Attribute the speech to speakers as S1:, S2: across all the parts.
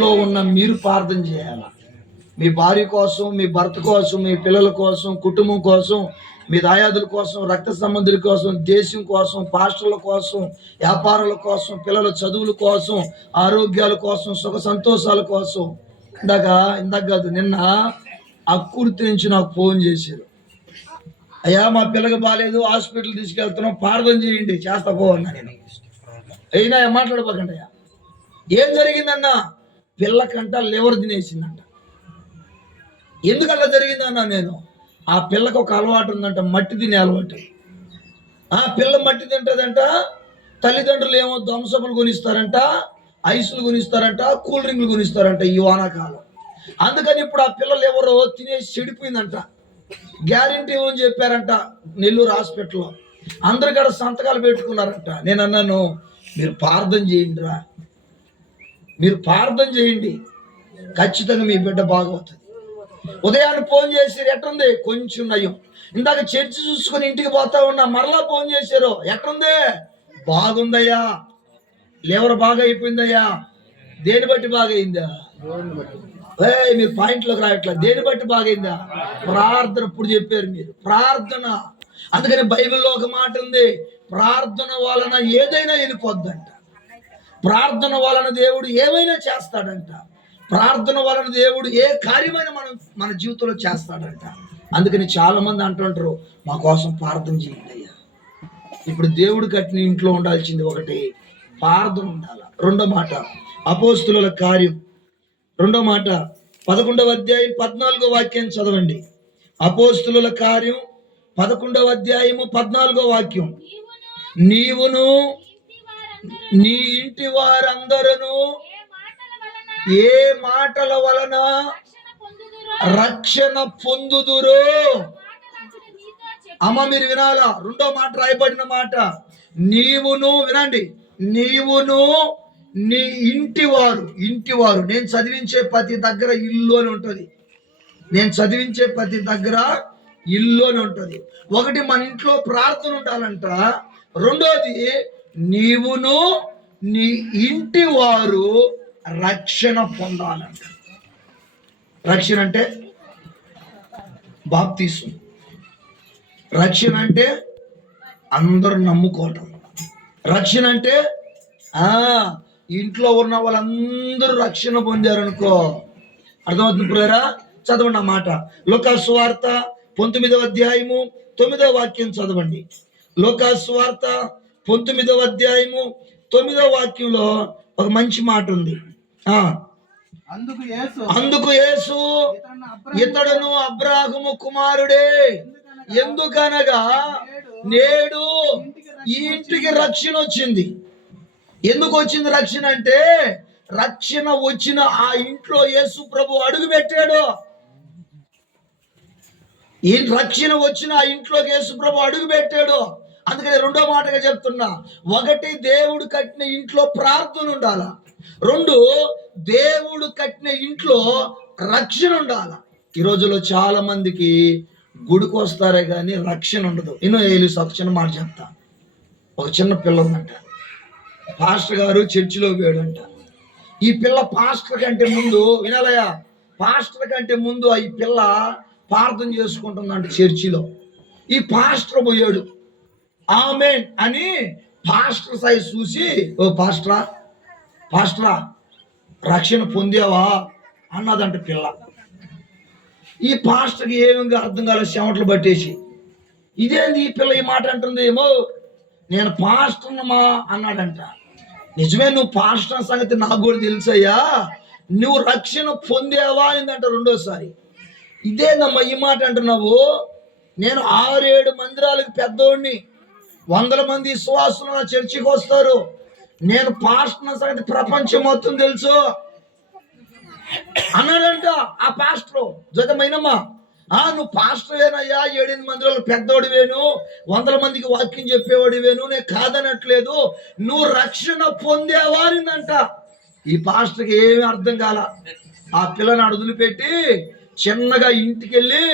S1: ఇంట్లో ఉన్న మీరు ప్రార్థన చేయాలి? మీ భార్య కోసం మీ భర్త కోసం మీ పిల్లల కోసం కుటుంబం కోసం మీ దాయాదుల కోసం రక్త సంబంధుల కోసం దేశం కోసం పాస్టర్ల కోసం వ్యాపారాల కోసం పిల్లల చదువుల కోసం ఆరోగ్యాల కోసం సుఖ సంతోషాల కోసం. ఇందాక ఇందాక కాదు నిన్న అక్కుర్తి నుంచి నాకు ఫోన్ చేశారు. అయ్యా మా పిల్లకి బాగాలేదు హాస్పిటల్ తీసుకెళ్తున్నాం ప్రార్థన చేయండి చేస్తా పో అన్నా నేను. అయినా మాట్లాడబోకండి అయ్యా? ఏం జరిగిందన్నా? పిల్లకంట లివర్ తినేసిందంట. ఎందుకలా జరిగిందన్నా నేను? ఆ పిల్లకి ఒక అలవాటు ఉందంట మట్టి తినే అలవాటు. ఆ పిల్ల మట్టి తింటుందంట తల్లిదండ్రులు ఏమో ధ్వంసములు కొనిస్తారంట ఐసులు కొనిస్తారంట కూల్ డ్రింక్లు కొనిస్తారంట ఈ వానాకాలం. అందుకని ఇప్పుడు ఆ పిల్లలు ఎవరో తినేసి చెడిపోయిందంట. గ్యారంటీ ఏమని చెప్పారంట నెల్లూరు హాస్పిటల్లో. అందరికడ సంతకాలు పెట్టుకున్నారంట. నేను అన్నాను మీరు ప్రార్థన చేయండి రా మీరు ప్రార్థన చేయండి. ఖచ్చితంగా మీ బిడ్డ బాగవుతుంది ఉదయాన్నే ఫోన్ చేసి ఎట్టుంది కొంచెం నయం. ఇందాక చర్చి చూసుకొని ఇంటికి పోతా ఉన్నా మరలా ఫోన్ చేశారు. ఎట్టుంది బాగుందయ్యా. లేవర్ బాగా అయిపోయిందయ్యా దేని బట్టి బాగైందా? ఏ మీరు పాయింట్లోకి రావట్లా దేని బట్టి బాగైందా? ప్రార్థన ఇప్పుడు చెప్పారు మీరు. ప్రార్థన. అందుకని బైబిల్లో ఒక మాట ఉంది. ప్రార్థన వలన ఏదైనా వెళ్ళిపోద్దంట. ప్రార్థన వలన దేవుడు ఏమైనా చేస్తాడంట. ప్రార్థన వలన దేవుడు ఏ కార్యమైనా మనం మన జీవితంలో చేస్తాడంట. అందుకని చాలామంది అంటుంటారు మా కోసం ప్రార్థన చేయండి అయ్యా. ఇప్పుడు దేవుడు కట్టిన ఇంట్లో ఉండాల్సింది ఒకటి ప్రార్థన ఉండాలి. రెండో మాట అపోస్తుల కార్యం. రెండో మాట పదకొండవ అధ్యాయం పద్నాలుగో వాక్యం చదవండి. అపోస్తుల కార్యం పదకొండవ అధ్యాయము పద్నాలుగో వాక్యం. నీవును నీ ఇంటి వారందరూ ఏ మాటల వలన రక్షణ పొందుదురు? అమ్మ మీరు వినాలా? రెండో మాట రాయబడిన మాట. నీవును వినండి నీవును నీ ఇంటి వారు ఇంటి వారు నేను చదివించే ప్రతి దగ్గర ఇల్లు అని ఉంటుంది. నేను చదివించే ప్రతి దగ్గర ఇల్లు అని ఉంటుంది. ఒకటి మన ఇంట్లో ప్రార్థన ఉండాలంట. రెండోది నీవును నీ ఇంటి వారు రక్షణ పొందాలంట. రక్షణ అంటే బాప్తీసు. రక్షణ అంటే అందరూ నమ్ముకోవటం. రక్షణ అంటే ఇంట్లో ఉన్న వాళ్ళందరూ రక్షణ పొందారనుకో. అర్థమవుతుంది ప్రేరా చదవండి ఆ మాట. లోకాసు వార్త పంతొమ్మిదవ అధ్యాయము తొమ్మిదవ వాక్యం చదవండి. లోకాసు వార్త పంతొమ్మిదవ అధ్యాయము తొమ్మిదవ వాక్యంలో ఒక మంచి మాట ఉంది. ఆ.
S2: అందుకు యేసు
S1: ఇతడును అబ్రాహము కుమారుడే. ఎందుకనగా నేడు ఈ ఇంటికి రక్షణ వచ్చింది. ఎందుకు వచ్చింది రక్షణ అంటే రక్షణ వచ్చిన ఆ ఇంట్లో యేసు ప్రభు అడుగు పెట్టాడు. ఈ రక్షణ వచ్చిన ఆ ఇంట్లోకి యేసు ప్రభు అడుగు పెట్టాడు. అందుకని రెండో మాటగా చెప్తున్నా. ఒకటి దేవుడు కట్టిన ఇంట్లో ప్రార్థన ఉండాల? రెండు దేవుడు కట్టిన ఇంట్లో రక్షణ ఉండాల? ఈ రోజుల్లో చాలా మందికి గుడికి వస్తారే కానీ రక్షణ ఉండదు. ఎన్నో ఏలు ఒక చిన్న మాట చెప్తా. ఒక చిన్న పిల్ల ఉందంట. పాస్టర్ గారు చర్చిలో పోయాడంట. ఈ పిల్ల పాస్టర్ కంటే ముందు వినాలయ్యా పాస్టర్ కంటే ముందు ఆ ఈ పిల్ల ప్రార్థన చేసుకుంటుందంట చర్చిలో. ఈ పాస్టర్ పోయాడు. ఆమెన్ అని పాస్టర్ సైజ్ చూసి ఓ పాస్టరా పాస్టరా రక్షణ పొందావా అన్నదంట పిల్ల. ఈ పాస్టర్కి ఏమి అర్థం కాలేదు చెమటలు పట్టేసి. ఇదేంది ఈ పిల్ల ఈ మాట అంటుంది? ఏమో నేను పాస్టర్నమా అన్నాడంట. నిజమే నువ్వు పాస్టర్ సంగతి నాకు కూడా తెలుసయ్యా. నువ్వు రక్షణ పొందావా అయిందంట రెండోసారి. ఇదేందమ్మా ఈ మాట అంటున్నావు? నేను ఆరేడు మందిరాలకు పెద్దోడిని. వందల మంది విశ్వాసులు నా చర్చికి వస్తారు. నేను పాస్టర్ సంగతి ప్రపంచం మొత్తం తెలుసు. అన్నాడంట ఆ పాస్టర్ జగమైనమ్మా ఆ నువ్వు పాస్టర్వేనయ్యా ఏడెనిమిది మందిలో పెద్దోడివేను వందల మందికి వాక్యం చెప్పేవాడివేను నేను కాదనట్లేదు నువ్వు రక్షణ పొందేవారిందంట ఈ పాస్టర్కి ఏమీ అర్థం కాల. ఆ పిల్లని అడుగులు చిన్నగా ఇంటికి వెళ్ళి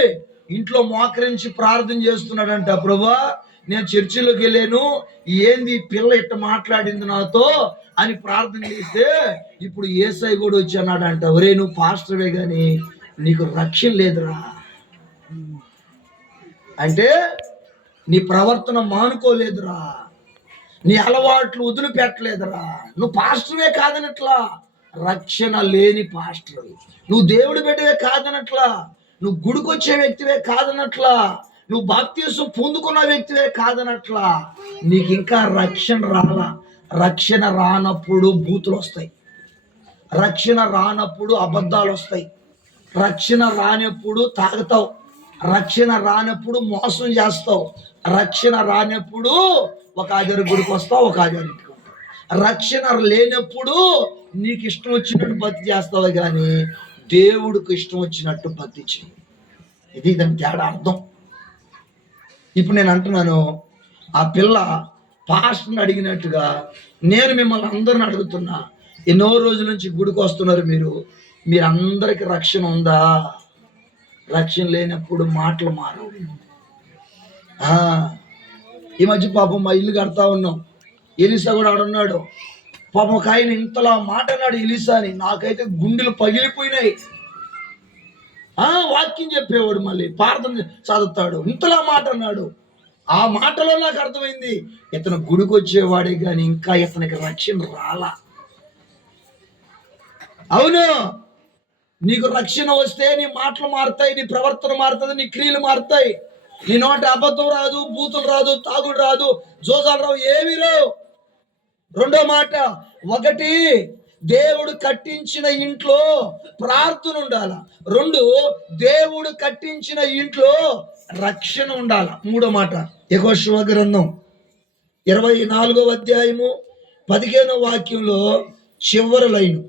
S1: ఇంట్లో మోకరించి ప్రార్థన చేస్తున్నాడంట. ప్రభా నేను చర్చిలోకి వెళ్ళాను. ఏంది పిల్ల ఇట్ట మాట్లాడింది నాతో అని ప్రార్థన చేస్తే ఇప్పుడు ఏసై కూడా వచ్చి అన్నాడంట ఒరే నువ్వు పాస్టర్వే కానీ నీకు రక్షణ లేదురా. అంటే నీ ప్రవర్తన మానుకోలేదురా. నీ అలవాట్లు వదిలిపెట్టలేదురా. నువ్వు పాస్టర్వే కాదనట్లా. రక్షణ లేని పాస్టర్. నువ్వు దేవుడి బిడ్డవే కాదనట్లా. నువ్వు గుడికొచ్చే వ్యక్తివే కాదనట్లా. నువ్వు బాప్తీసం పొందుకున్న వ్యక్తివే కాదనట్లా నీకు ఇంకా రక్షణ రాలా. రక్షణ రానప్పుడు బూతులు వస్తాయి. రక్షణ రానప్పుడు అబద్ధాలు వస్తాయి. రక్షణ రానప్పుడు తాగుతావు. రక్షణ రానప్పుడు మోసం చేస్తావు. రక్షణ రానప్పుడు ఒక ఆచార్య గుడికి వస్తావు ఒక ఆచార్య ఇంటికి రక్షణ లేనప్పుడు నీకు ఇష్టం వచ్చినట్టు భక్తి చేస్తావు కానీ దేవుడికి ఇష్టం వచ్చినట్టు భక్తి చేయి ఇది దాని తేడా అర్థం. ఇప్పుడు నేను అంటున్నాను ఆ పిల్ల పాస్టర్ని అడిగినట్టుగా నేను మిమ్మల్ని అందరిని అడుగుతున్నా ఎన్నో రోజుల నుంచి గుడికి వస్తున్నారు మీరు మీరందరికి రక్షణ ఉందా? రక్షణ లేనప్పుడు మాటలు మారవు ఈ మధ్య పాపం మా ఇల్లు కడతా ఉన్నాం. ఎలిసా కూడా ఆడున్నాడు పాపం ఒక ఆయన ఇంతలా మాట అన్నాడు ఎలిసా అని నాకైతే గుండెలు పగిలిపోయినాయి. వాక్యం చెప్పేవాడు మళ్ళీ ప్రార్థన చదువుతాడు ఇంతలా మాట అన్నాడు ఆ మాటలో నాకు అర్థమైంది ఇతను గుడికొచ్చేవాడే కానీ ఇంకా ఇతనికి రక్షణ రాలా. అవును నీకు రక్షణ వస్తే నీ మాటలు మారుతాయి నీ ప్రవర్తన మారుతుంది నీ క్రియలు మారుతాయి. నీ నోట అబద్ధం రాదు బూతులు రాదు తాగుడు రాదు జోజాలు రావు ఏమీ రావు. రెండో మాట ఒకటి దేవుడు కట్టించిన ఇంట్లో ప్రార్థన ఉండాల. రెండు దేవుడు కట్టించిన ఇంట్లో రక్షణ ఉండాల. మూడో మాట యెహోషువ గ్రంథం. ఇరవై నాలుగో అధ్యాయము పదిహేనో వాక్యంలో చివరి లైను.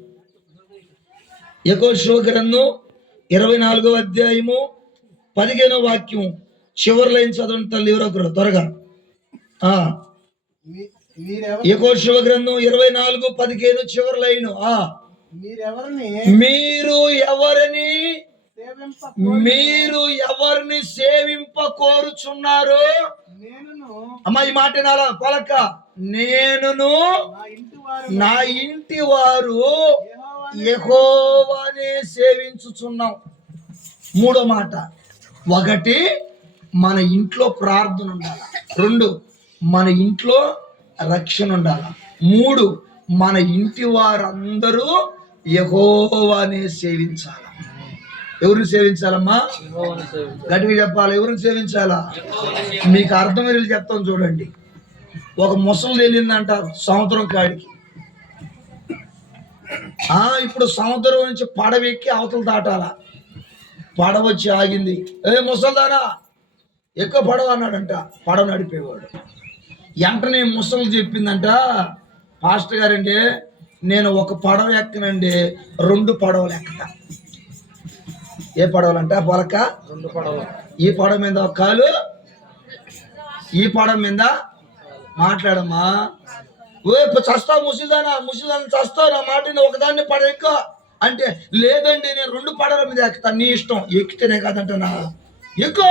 S1: యెహోషువ గ్రంథం ఇరవై నాలుగో అధ్యాయము పదిహేనో వాక్యం చివరి లైన్ చదవండి తల్లి ఎవరొకరు త్వరగా. యెహోషువ గ్రంథం ఇరవై నాలుగు పదిహేను చివరి లైను. మీరు ఎవరిని మీరు ఎవరిని సేవింప కోరుచున్నారు అమ్మా ఈ మాట పలక. నేనును
S2: నా ఇంటి వారు
S1: నా ఇంటి వారు
S2: యెహోవా
S1: యెహోవానే సేవించుచున్నాం. మూడో మాట. ఒకటి మన ఇంట్లో ప్రార్థన ఉండాలి? రెండు మన ఇంట్లో రక్షణ ఉండాలి. మూడు మన ఇంటి వారందరూ యెహోవానే సేవించాలి. ఎవరిని సేవించాలమ్మా? గట్టిగా చెప్పాలి? ఎవరిని సేవించాలా? మీకు అర్థమయ్యేది చెప్తాం చూడండి. ఒక ముసలి తెలియదంట సంవత్సరం కాడికి. ఆ ఇప్పుడు సముద్రం నుంచి పడవ ఎక్కి అవతల దాటాల. పడవ వచ్చి ఆగింది. ఏ ముసల్దానా ఎక్కువ పడవ అన్నాడంట. పడవ నడిపేవాడు. వెంటనే ముసలి చెప్పిందంట పాస్టర్ గారండి నేను ఒక పడవ ఎక్కనండి రెండు పడవలు ఎక్కట ఏ పడవలంట పొలక
S2: రెండు పడవలు.
S1: ఈ పడవ మీద ఒక కాలు ఈ పడవ మీద మాట్లాడమ్మా. ఓ ఇప్పుడు చస్తావు ముసిదానా ముసిదాన్ని చస్తావు నా మాట ఒకదాన్ని పడ ఎక్కువ. అంటే లేదండి నేను రెండు పడవల మీద ఎక్కుతాను నీ ఇష్టం. ఎక్కితేనే కాదంటనా ఎక్కువ.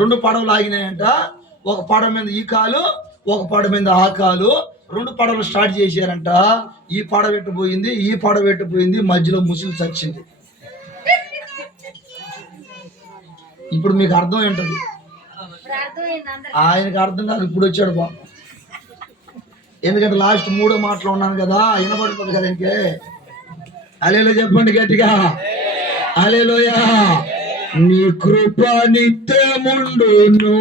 S1: రెండు పడవలు ఆగినాయంట. ఒక పడవ మీద ఈ కాలు ఒక పడవ మీద ఆ కాలు. రెండు పడవలు స్టార్ట్ చేశారంట. ఈ పడవ ఎట్టుపోయింది ఈ పడవ ఎట్టుపోయింది మధ్యలో ముసిలి చచ్చింది. ఇప్పుడు మీకు అర్థం ఏంటది? ఆయనకు అర్థం కాదు ఇప్పుడు వచ్చాడు బాబు ఎందుకంటే లాస్ట్ మూడో మాటలు ఉన్నాను కదా వినబడుతుంది కదా ఇంకే? అలేలో చెప్పండి గట్టిగా. అలేలోయా నీ కృప నిత్యముండును.